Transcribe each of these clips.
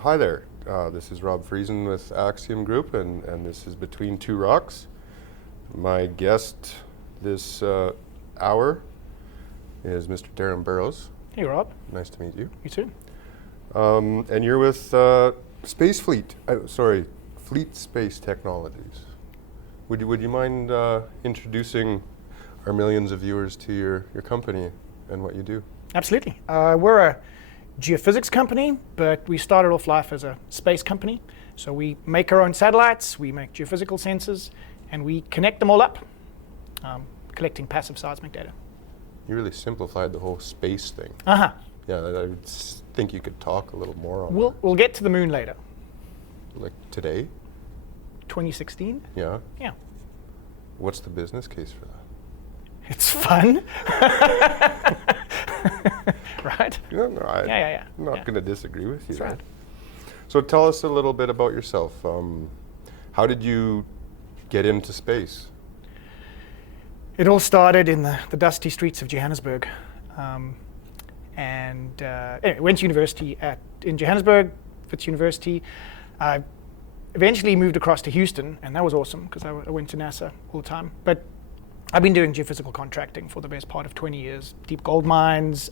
Hi there. This is Rob Friesen with Axiom Group, and this is Between Two Rocks. My guest this hour is Mr. Darren Burrows. Hey, Rob. Nice to meet you. You too. And you're with Fleet Space Technologies. Would you mind introducing our millions of viewers to your company and what you do? Absolutely. We're a geophysics company, but we started off life as a space company. So we make our own satellites, we make geophysical sensors, and we connect them all up, collecting passive seismic data. You really simplified the whole space thing. Uh-huh. Yeah, I would think you could talk a little more on We'll get to the moon later. Like today? 2016? Yeah. Yeah. What's the business case for that? It's fun. Right? No, Yeah. I'm not going to disagree with you. That's right. So tell us a little bit about yourself. How did you get into space? It all started in the dusty streets of Johannesburg. Anyway, went to university in Johannesburg, Wits University. I eventually moved across to Houston, and that was awesome because I went to NASA all the time. But I've been doing geophysical contracting for the best part of 20 years. Deep gold mines,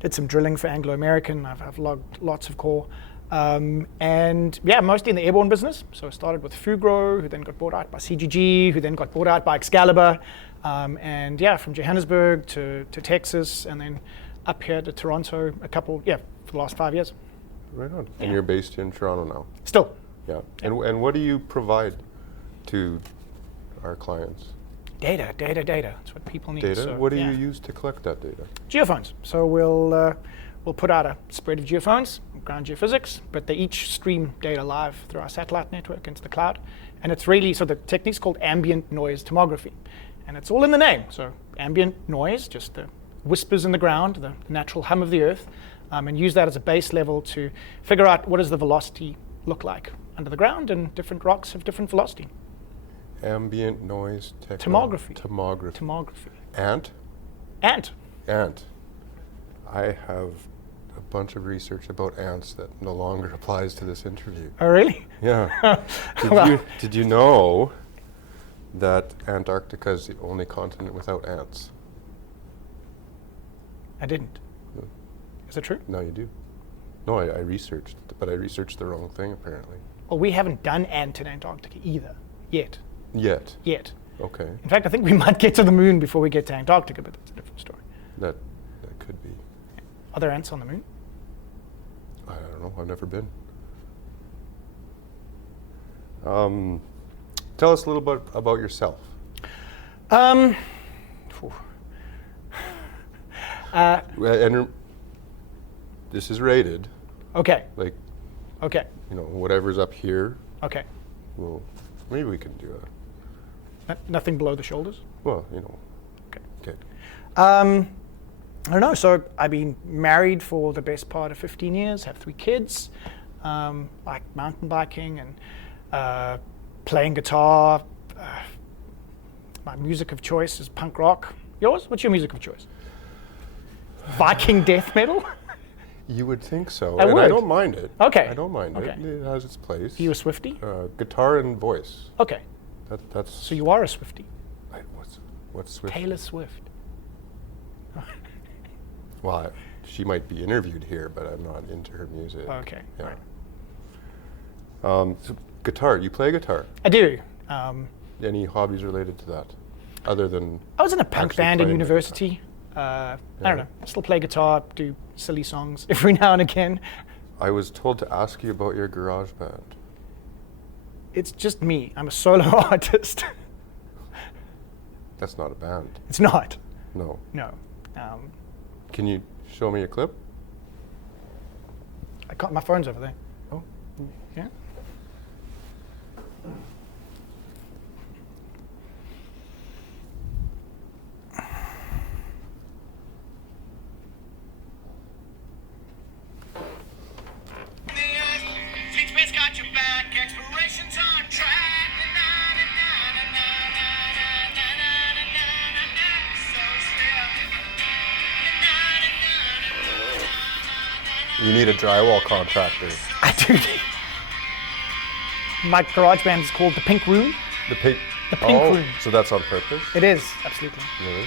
did some drilling for Anglo American. I've logged lots of core. And yeah, mostly in the airborne business. So I started with Fugro, who then got bought out by CGG, who then got bought out by Excalibur. And yeah, from Johannesburg to Texas, and then up here to Toronto for the last 5 years. Right on. Yeah. And you're based in Toronto now? Still. Yeah. And what do you provide to our clients? Data. That's what people need. Data? So, What do you use to collect that data? Geophones. So we'll put out a spread of geophones, ground geophysics, but they each stream data live through our satellite network into the cloud. And it's really, so the technique's called ambient noise tomography. And it's all in the name. So ambient noise, just the whispers in the ground, the natural hum of the earth, and use that as a base level to figure out what does the velocity look like under the ground, and different rocks have different velocity. Ambient noise Tomography. Tomography. Ant? Ant. I have a bunch of research about ants that no longer applies to this interview. Oh, really? Yeah. Did you know that Antarctica is the only continent without ants? I didn't. No. Is it true? No, you do. No, I researched, but I researched the wrong thing apparently. Well, we haven't done ant in Antarctica either, yet. Yet? Okay. In fact, I think we might get to the moon before we get to Antarctica, but that's a different story. That could be. Are there ants on the moon? I don't know. I've never been. Tell us a little bit about yourself. Phew. And this is rated. Okay. Like, Okay. whatever's up here. Okay. Well, maybe we can do Nothing below the shoulders? Okay. Okay. I don't know. So I've been married for the best part of 15 years, have 3 kids, like mountain biking and playing guitar. My music of choice is punk rock. Yours? What's your music of choice? Viking death metal? You would think so. I would. I don't mind it. Okay. I don't mind Okay. it. It has its place. Are you a Swiftie? Guitar and voice. Okay. That's. So you are a Swiftie. What's Swift? Taylor Swift. Well, she might be interviewed here, but I'm not into her music. Okay. Yeah. Right. So guitar. You play guitar. I do. Any hobbies related to that, other than? I was in a punk actually band in playing the university. I don't know. I still play guitar, do silly songs every now and again. I was told to ask you about your garage band. It's just me. I'm a solo artist. That's not a band. It's not. No. No. Can you show me a clip? I can't. My phone's over there. Oh. Yeah. You need a drywall contractor. I Absolutely. My garage band is called The Pink Room. The pink. The Pink Room. So that's on purpose? It is, absolutely. Really?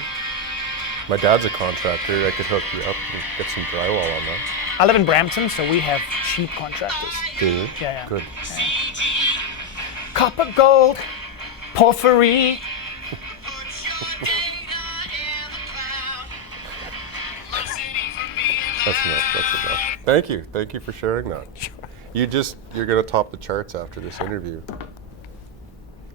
My dad's a contractor. I could hook you up and get some drywall on that. I live in Brampton, so we have cheap contractors. Do you? Yeah. Good. Yeah. Copper, gold, porphyry. That's enough. Thank you for sharing that. Sure. You're gonna top the charts after this interview,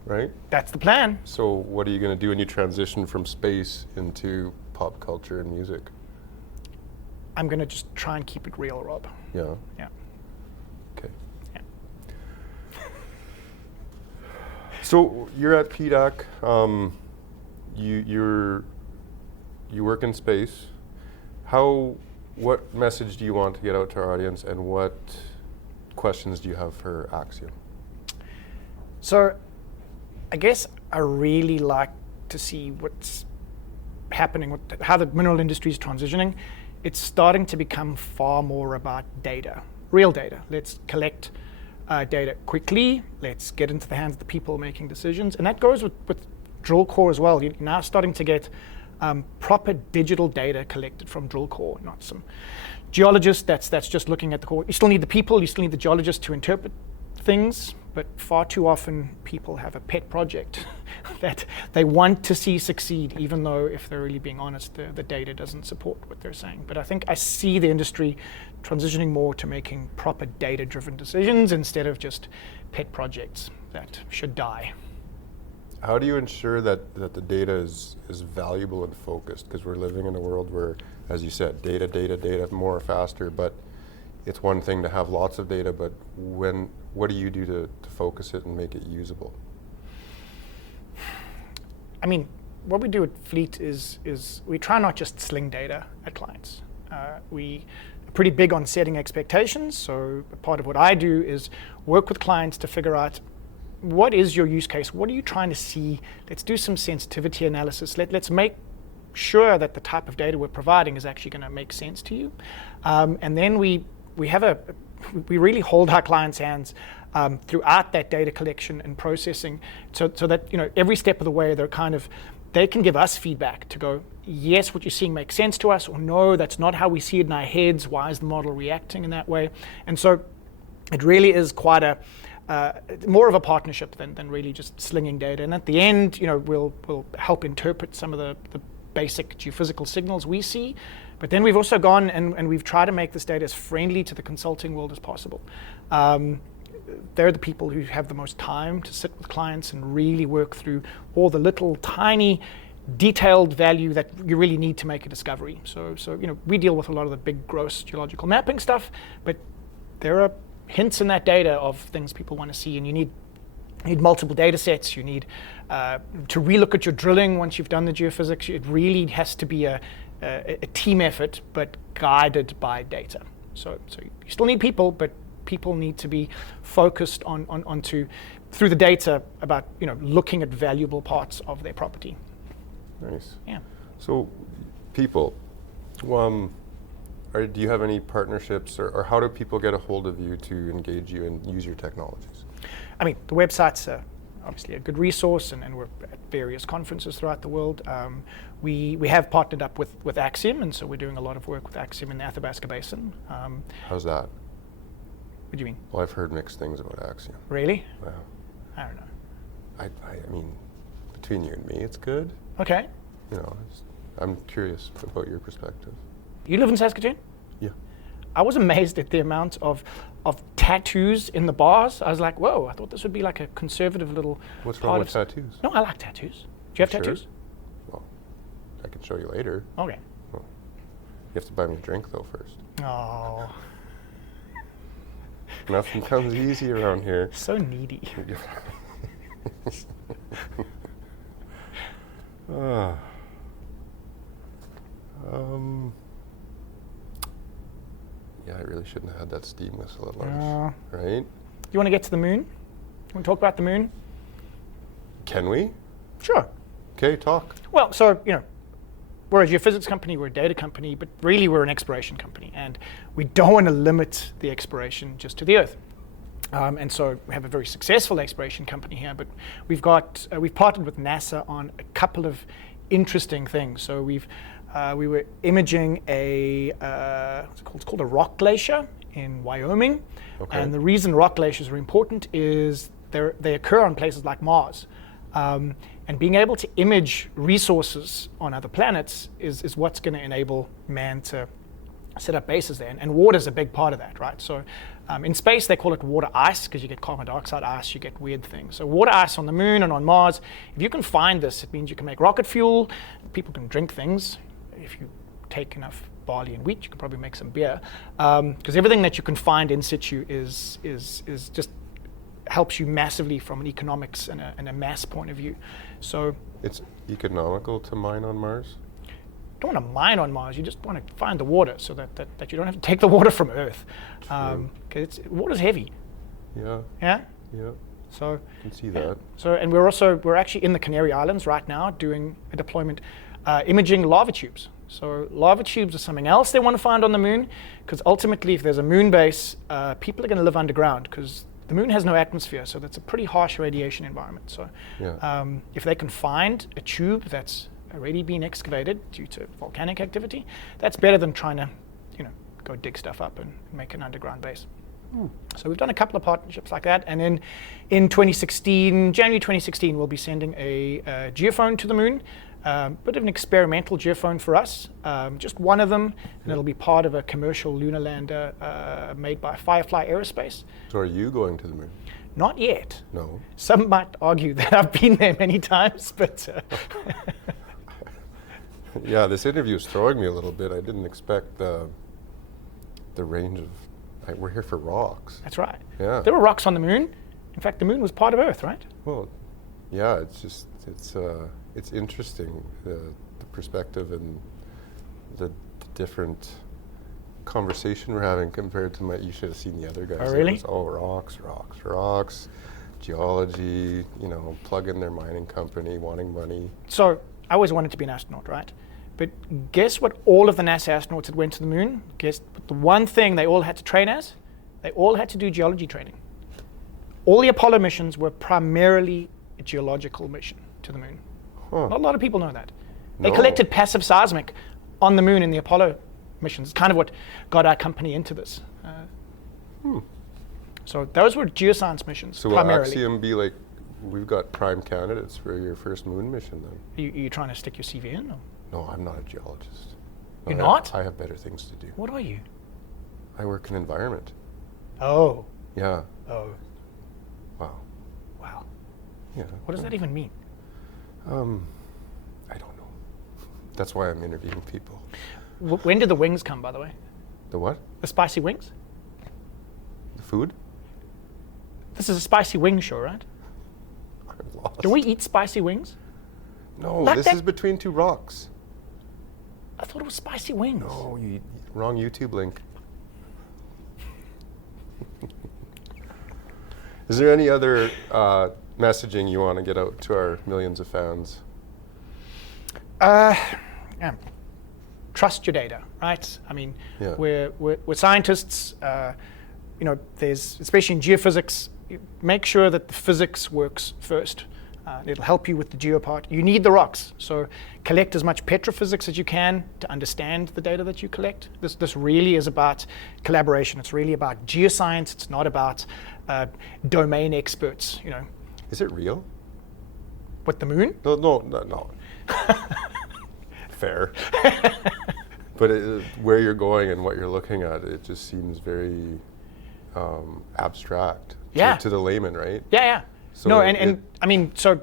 right? That's the plan. So what are you gonna do when you transition from space into pop culture and music? I'm going to just try and keep it real, Rob. Yeah. Yeah. Okay. Yeah. So you're at PDAC. You work in space. What message do you want to get out to our audience, and what questions do you have for Axiom? So I guess I really like to see what's happening, how the mineral industry is transitioning. It's starting to become far more about data, real data. Let's collect data quickly. Let's get into the hands of the people making decisions. And that goes with drill core as well. You're now starting to get proper digital data collected from drill core, not some geologist that's just looking at the core. You still need the people, you still need the geologist to interpret things, but far too often people have a pet project that they want to see succeed, even though, if they're really being honest, the data doesn't support what they're saying. But I think I see the industry transitioning more to making proper data-driven decisions instead of just pet projects that should die. How do you ensure that the data is valuable and focused? Because we're living in a world where, as you said, data, more, faster, but it's one thing to have lots of data, but what do you do to focus it and make it usable? I mean, what we do at Fleet is we try not just sling data at clients. We are pretty big on setting expectations, so part of what I do is work with clients to figure out what is your use case, what are you trying to see, let's do some sensitivity analysis, let's make sure that the type of data we're providing is actually going to make sense to you. And then we really hold our clients' hands throughout that data collection and processing, so that every step of the way they can give us feedback to go, yes, what you're seeing makes sense to us, or no, that's not how we see it in our heads. Why is the model reacting in that way? And so it really is quite more of a partnership than really just slinging data. And at the end, we'll help interpret some of the basic geophysical signals we see. But then we've also gone and we've tried to make this data as friendly to the consulting world as possible. They're the people who have the most time to sit with clients and really work through all the little tiny detailed value that you really need to make a discovery. So we deal with a lot of the big gross geological mapping stuff, but there are hints in that data of things people want to see, and you need multiple data sets. You need to relook at your drilling once you've done the geophysics. It really has to be a team effort, but guided by data. So you still need people, but people need to be focused onto through the data about looking at valuable parts of their property. Nice. Yeah. So, people, do you have any partnerships, or how do people get a hold of you to engage you and use your technologies? I mean, the website's obviously a good resource, and we're at various conferences throughout the world. We have partnered up with Axiom, and so we're doing a lot of work with Axiom in the Athabasca Basin. How's that? What do you mean? Well, I've heard mixed things about Axiom. Really? Wow. I don't know. I mean, between you and me, it's good. Okay. I'm curious about your perspective. You live in Saskatoon? Yeah. I was amazed at the amount of tattoos in the bars. I was like, whoa, I thought this would be like a conservative little What's part wrong of with tattoos? No, I like tattoos. Do you have Sure? tattoos? Well, I can show you later. Okay. You have to buy me a drink, though, first. Oh, Nothing comes easy around here. so needy. Yeah, I really shouldn't have had that steam whistle at lunch, right? You want to get to the moon? You want to talk about the moon? Can we? Sure. Okay, talk. Well, so, we're a geophysics company, we're a data company, but really we're an exploration company, and we don't want to limit the exploration just to the Earth. And so we have a very successful exploration company here, but we've partnered with NASA on a couple of interesting things. So we were imaging it's called a rock glacier in Wyoming. Okay. And the reason rock glaciers are important is they occur on places like Mars. And being able to image resources on other planets is what's going to enable man to set up bases there. And water is a big part of that, right? So in space, they call it water ice because you get carbon dioxide ice, you get weird things. So water ice on the moon and on Mars, if you can find this, it means you can make rocket fuel, people can drink things. If you take enough barley and wheat, you can probably make some beer. Because everything that you can find in situ is just helps you massively from an economics and a mass point of view. So It's economical to mine on Mars? you don't want to mine on Mars, you just want to find the water so that you don't have to take the water from Earth. Because water's heavy. Yeah, Yeah? yeah, So I can see that. So, and we're actually in the Canary Islands right now doing a deployment, imaging lava tubes. So lava tubes are something else they want to find on the moon, because ultimately if there's a moon base, people are going to live underground because the moon has no atmosphere, so that's a pretty harsh radiation environment. So Yeah. if they can find a tube that's already been excavated due to volcanic activity, that's better than trying to, go dig stuff up and make an underground base. So we've done a couple of partnerships like that, and then in January 2016, we'll be sending a geophone to the moon, bit of an experimental geophone for us, just one of them, and it'll be part of a commercial lunar lander made by Firefly Aerospace. So are you going to the moon? Not yet. No. Some might argue that I've been there many times, but Yeah, this interview is throwing me a little bit. I didn't expect the range of. We're here for rocks. that's right. Yeah. There were rocks on the moon. In fact, the moon was part of Earth, right? Well, yeah. It's interesting the perspective and the different conversation we're having compared to you should have seen the other guys. Oh, really? It was, rocks, geology. Plug in their mining company, wanting money. So I always wanted to be an astronaut, right? But guess what all of the NASA astronauts that went to the moon, guess the one thing they all had to train as? They all had to do geology training. All the Apollo missions were primarily a geological mission to the moon. Huh. Not a lot of people know that. They No. collected passive seismic on the moon in the Apollo missions. It's kind of what got our company into this. So those were geoscience missions So will primarily. Axiom be like, we've got prime candidates for your first moon mission then? You trying to stick your CV in? Or? No, I'm not a geologist. You're I- not? I have better things to do. What are you? I work in environment. Oh. Yeah. Oh. Wow. Wow. Yeah. What does that even mean? I don't know. That's why I'm interviewing people. When did the wings come, by the way? The what? The spicy wings? The food? This is a spicy wing show, right? I'm lost. Do we eat spicy wings? No, Like this that- is between two rocks. I thought it was spicy wings. No, wrong YouTube link. Is there any other messaging you want to get out to our millions of fans? Yeah. Trust your data, right? I mean, Yeah. we're scientists. There's, especially in geophysics, you make sure that the physics works first. It'll help you with the geo part. You need the rocks, so collect as much petrophysics as you can to understand the data that you collect. This really is about collaboration. It's really about geoscience. It's not about domain experts. Is it real? With the moon? No. Fair. But where you're going and what you're looking at, it just seems very abstract Yeah. to the layman, right? Yeah. So No, it- and I mean, so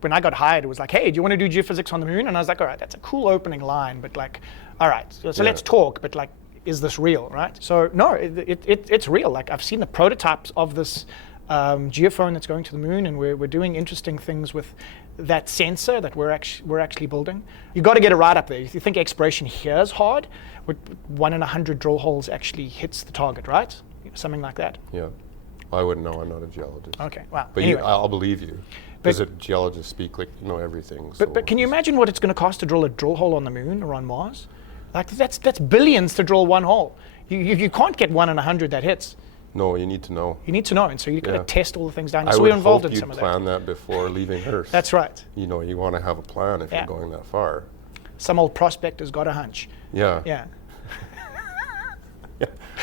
when I got hired, it was like, hey, do you want to do geophysics on the moon? And I was like, all right, that's a cool opening line, but like, all right, so Yeah. let's talk, but like, is this real, right? So no, it's real. Like I've seen the prototypes of this geophone that's going to the moon, and we're doing interesting things with that sensor that we're actually building. You got to get it right up there. If you think exploration here is hard, with 1 in 100 drill holes actually hits the target, right? Something like that. Yeah. I wouldn't know. I'm not a geologist. Okay, wow. But Anyway. I'll believe you. Because geologists speak like you know everything. So But can you imagine what it's going to cost to drill a drill hole on the moon or on Mars? Like that's billions to drill one hole. You can't get 1 in 100 that hits. No, you need to know. You need to know, and so you've got to Yeah. test all the things down. I So would we're involved hope in you'd some of plan that. that before leaving Earth. That's right. You know, you want to have a plan if Yeah. you're going that far. Some old prospector's got a hunch. Yeah. Yeah.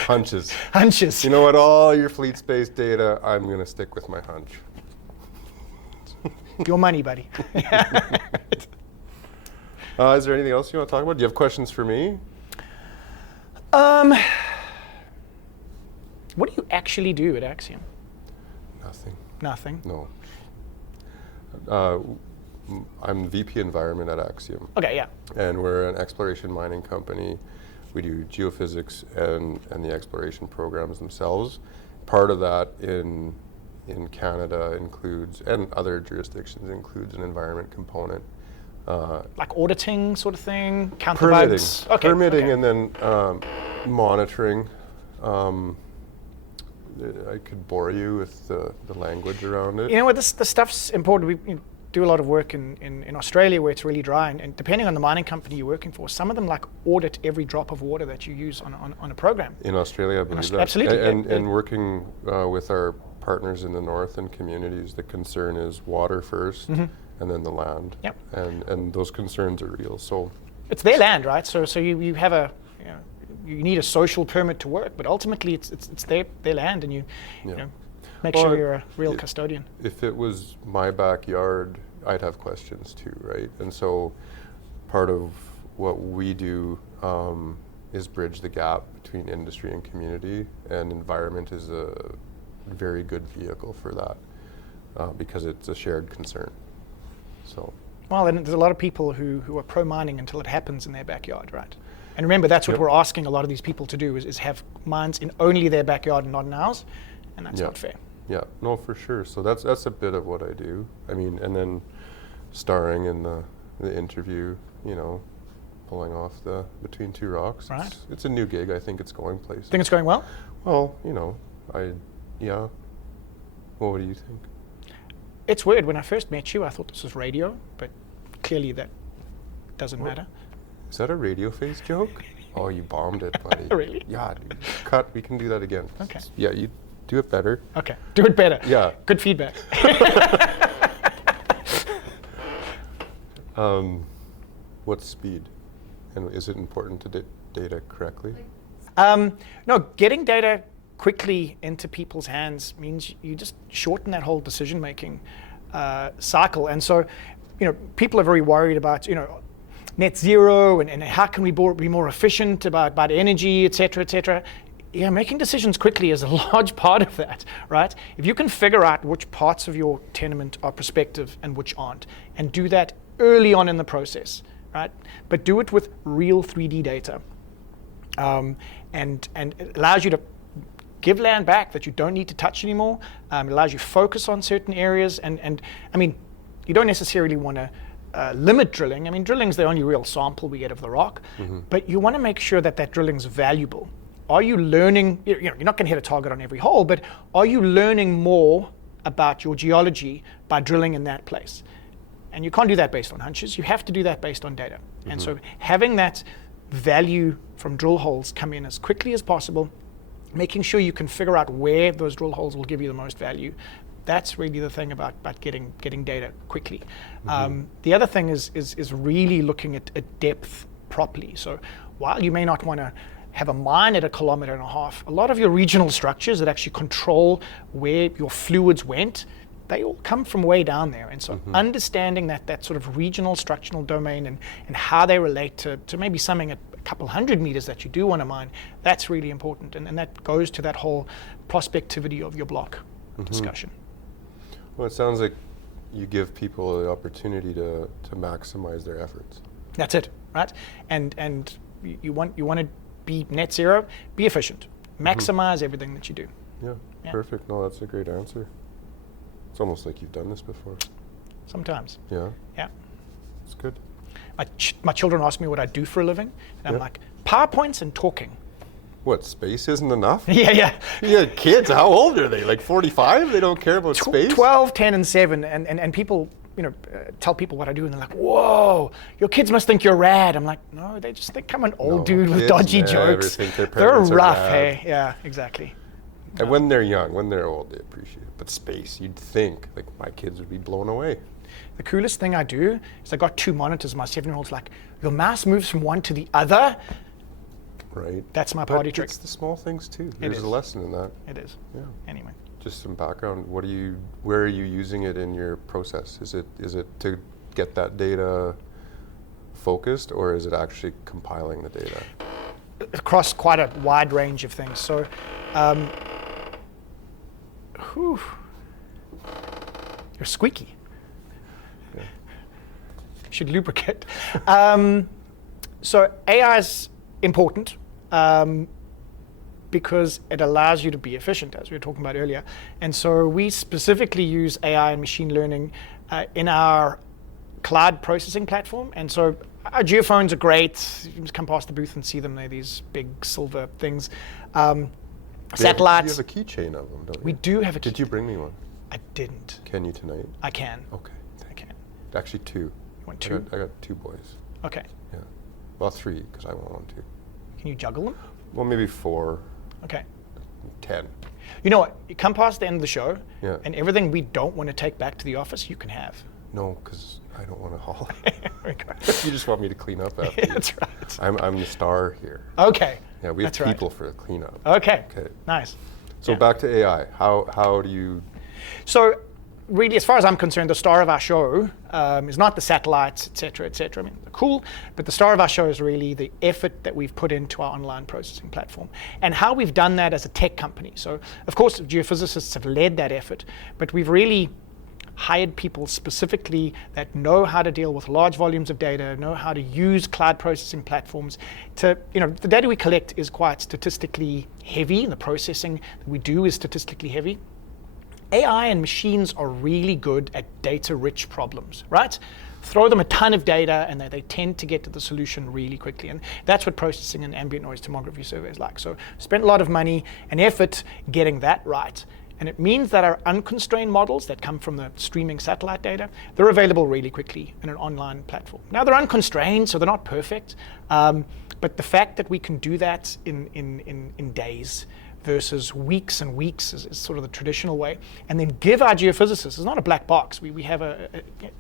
Hunches. Hunches. You know what? All your fleet space data, I'm going to stick with my hunch. Your money, buddy. Is there anything else you want to talk about? Do you have questions for me? What do you actually do at Axiom? Nothing. Nothing. No. I'm VP Environment at Axiom, Okay, yeah. and we're an exploration mining company. We do geophysics and the exploration programs themselves. Part of that in Canada includes, and other jurisdictions includes, an environment component. Like auditing sort of thing, Permitting, counterbugs. Okay, permitting, okay. and then monitoring. I could bore you with the language around it. You know what? The stuff's important. We do a lot of work in Australia where it's really dry, and depending on the mining company you're working for, some of them like audit every drop of water that you use on a program. In Australia, I believe that. Absolutely. And working with our partners in the north and communities, the concern is water first, and then the land. Yep. And those concerns are real. So It's their land, right? So you have you need a social permit to work, but ultimately it's their land, and you know, make Well, sure you're a real custodian. if it was my backyard, I'd have questions too, right? And so part of what we do is bridge the gap between industry and community, and environment is a very good vehicle for that because it's a shared concern. So. Well, and there's a lot of people who are pro-mining until it happens in their backyard, right? And remember, that's what we're asking a lot of these people to do, is have mines in only their backyard and not in ours, and that's not fair. Yeah, no, for sure. So that's a bit of what I do. I mean, and then starring in the interview, you know, pulling off the Between Two Rocks. Right. It's a new gig. I think it's going places. Think it's going well? Well, you know, yeah. Well, what do you think? It's weird. When I first met you, I thought this was radio, but clearly that doesn't matter. Is that a radio face joke? Oh, you bombed it, buddy. Really? Yeah, dude. Cut. We can do that again. Okay. Yeah, you do it better. Okay, do it better. Yeah. Good feedback. What's speed? And is it important to data correctly? No, getting data quickly into people's hands means you just shorten that whole decision-making cycle. And so, you know, people are very worried about, you know, net zero and how can we be more efficient about energy, et cetera, Yeah, making decisions quickly is a large part of that, right? If you can figure out which parts of your tenement are prospective and which aren't, and do that early on in the process, right? But do it with real 3D data. And it allows you to give land back that you don't need to touch anymore. It allows you to focus on certain areas. And I mean, you don't necessarily want to limit drilling. I mean, drilling's the only real sample we get of the rock. But you want to make sure that that drilling's valuable. Are you learning, you know, you're not going to hit a target on every hole, but are you learning more about your geology by drilling in that place? And you can't do that based on hunches. You have to do that based on data. And so having that value from drill holes come in as quickly as possible, making sure you can figure out where those drill holes will give you the most value. That's really the thing about getting data quickly. The other thing is really looking at depth properly. So while you may not want to have a mine at 1.5 kilometers, a lot of your regional structures that actually control where your fluids went, they all come from way down there. And so understanding that sort of regional structural domain and how they relate to maybe something at a couple hundred meters that you do want to mine, that's really important. And that goes to that whole prospectivity of your block discussion. Well, it sounds like you give people the opportunity to maximize their efforts. That's it, right? And you want to be net zero, be efficient, maximize everything that you do. Yeah, perfect. No, that's a great answer. It's almost like you've done this before. Sometimes. Yeah. Yeah. It's good. My children ask me what I do for a living, and I'm like, PowerPoints and talking. What, space isn't enough? Yeah. Yeah, kids, how old are they? Like 45? They don't care about space? 12, 10, and 7, and people, you know, tell people what I do, and they're like, "Whoa, your kids must think you're rad." I'm like, "No, they just think I'm an old dude with dodgy jokes. Think their They're parents are rough, rad. hey? Yeah, exactly. And when they're young, when they're old, they appreciate it. But space, you'd think, like, my kids would be blown away. The coolest thing I do is I got 2 monitors. My 7-year-old's like, your mouse moves from one to the other. Right. That's my party But trick. it's the small things too. It There's is. a lesson in that. It is. Yeah. Anyway. Just some background. Where are you using it in your process? Is it to get that data focused, or is it actually compiling the data? Across quite a wide range of things. So, you're squeaky. Yeah. Should lubricate. So AI is important because it allows you to be efficient, as we were talking about earlier. And so we specifically use AI and machine learning in our cloud processing platform. And so our geophones are great. You can just come past the booth and see them. They're these big silver things. Satellites. You have a keychain of them, don't you? We do have a key. Did you bring me one? I didn't. Can you tonight? I can. Okay. I can. Actually, 2. You want 2? I got 2 boys. Okay. Yeah. Well, 3, because I want one too. Can you juggle them? Well, maybe 4, Okay. 10. You know what? You come past the end of the show, Yeah. and everything we don't want to take back to the office, you can have. No, because I don't want to haul. Okay. You just want me to clean up after you. That's right. I'm the star here. Okay. Yeah, we have That's right. people for the cleanup. Okay. Okay. Nice. So Yeah. back to AI. How do you? So, really, as far as I'm concerned, the star of our show is not the satellites, et cetera, et cetera. I mean, they're cool, but the star of our show is really the effort that we've put into our online processing platform and how we've done that as a tech company. So, of course, geophysicists have led that effort, but we've really hired people specifically that know how to deal with large volumes of data, know how to use cloud processing platforms to, the data we collect is quite statistically heavy. The processing that we do is statistically heavy. AI and machines are really good at data-rich problems, right? Throw them a ton of data and they tend to get to the solution really quickly. And that's what processing an ambient noise tomography survey is like. So spent a lot of money and effort getting that right. And it means that our unconstrained models that come from the streaming satellite data, they're available really quickly in an online platform. Now they're unconstrained, so they're not perfect. But the fact that we can do that in days versus weeks and weeks is sort of the traditional way. And then give our geophysicists, it's not a black box. We have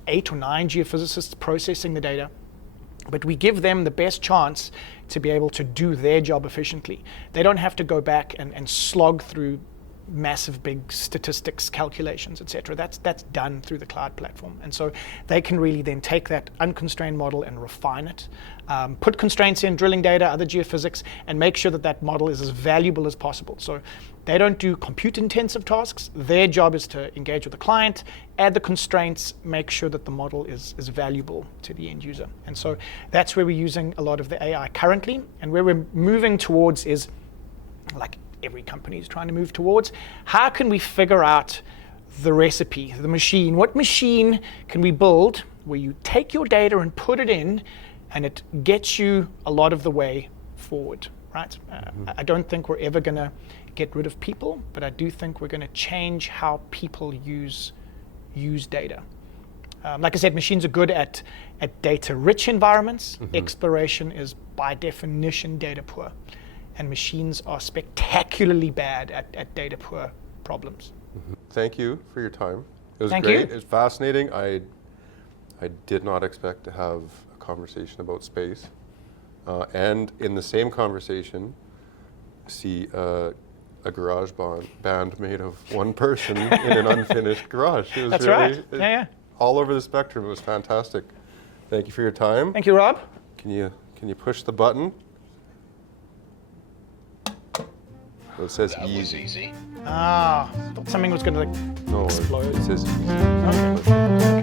8 or 9 geophysicists processing the data, but we give them the best chance to be able to do their job efficiently. They don't have to go back and slog through massive big statistics calculations, etc. That's done through the cloud platform. And so they can really then take that unconstrained model and refine it, put constraints in, drilling data, other geophysics, and make sure that that model is as valuable as possible. So they don't do compute intensive tasks. Their job is to engage with the client, add the constraints, make sure that the model is valuable to the end user. And so that's where we're using a lot of the AI currently, and where we're moving towards is, like every company is trying to move towards, how can we figure out the recipe, the machine? What machine can we build where you take your data and put it in and it gets you a lot of the way forward, right? I don't think we're ever going to get rid of people, but I do think we're going to change how people use data. Like I said, machines are good at data-rich environments. Exploration is by definition data poor. And machines are spectacularly bad at data poor problems. Thank you for your time. It was Thank great. you. It was fascinating. I did not expect to have a conversation about space. And in the same conversation, see a garage band made of one person in an unfinished garage. It was That's really, right. Yeah. all over the spectrum. It was fantastic. Thank you for your time. Thank you, Rob. Can you push the button? So it says easy. Thought something was going to No, explode. it says easy. Okay.